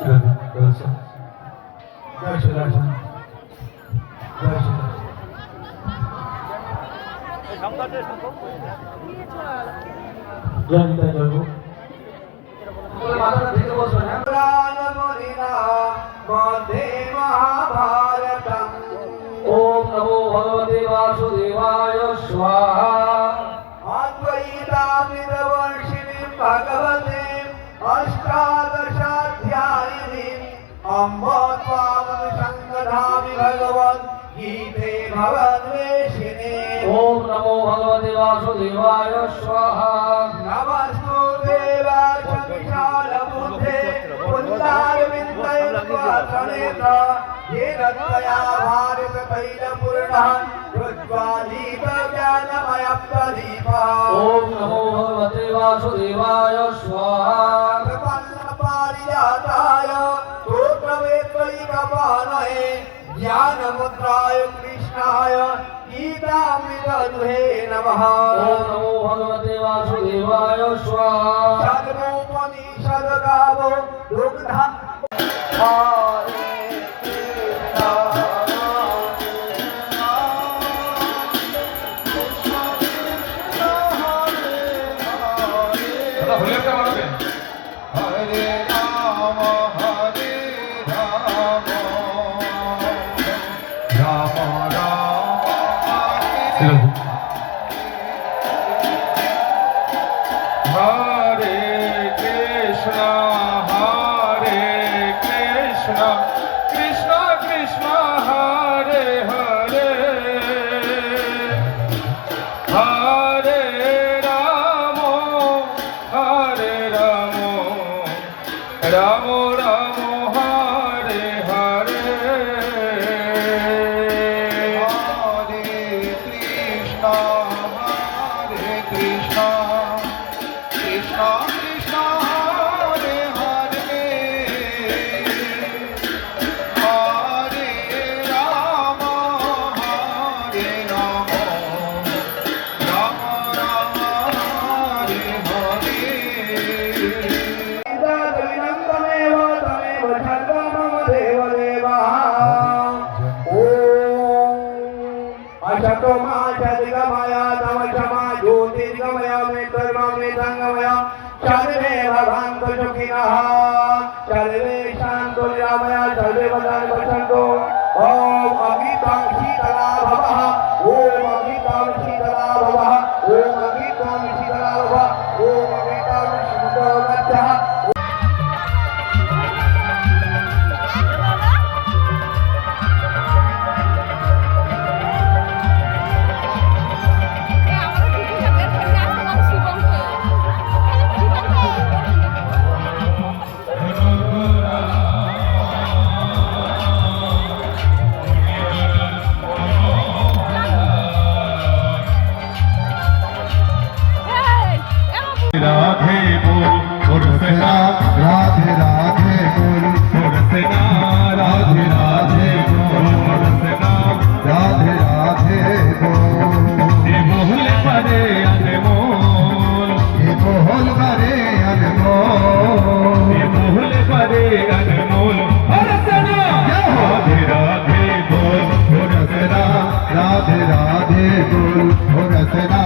ओम नमो भगवते वासुदेवाय स्वाहा। अद्वैतामृतवर्षिणीं भगवते अष्टादशाध्यायिनीं अम्ब त्वामनुसङ्गधामि भगवद्गीते भगवद्वेषिणे। ओम नमो भगवते वासुदेवाय स्वाहा। नमस्तुते वासविशालबुद्धे पुल्लारविन्दयुगपनेत्र येन त्वया भारततैलपूर्णः ज्ञानमयप्रदीपः। ओम नमो भगवते वासुदेवाय स्वाहा। प्रपन्नपारिजाताय स्तोत्रवेत्रैकपाणये ज्ञानमुद्राय कृष्णाय गीतामृतदुहे नमः। ओम नमो भगवते वासुदेवाय स्वाहा। सर्वोपनिषद्गावो दुग्धा हरे सर्वे शांतो निरामया सर्वे वदान पश्यन्तु। ओम अमृतं शीतला भवः। ओम अमृतं शीतला भवः। ओम अमृतं शीतला भवः। ओम अमृतं शीतला गच्छः। राधे बोल सुरसना राधे राधे बोल सुरसना राधे राधे बोल सुरसना राधे राधे बोल। ये मोहल परे अनमोल ये मोहल परे अनमोल ये मोहल परे अनमोल सुरसना राधे राधे बोल सुरसना राधे राधे बोल सुरसना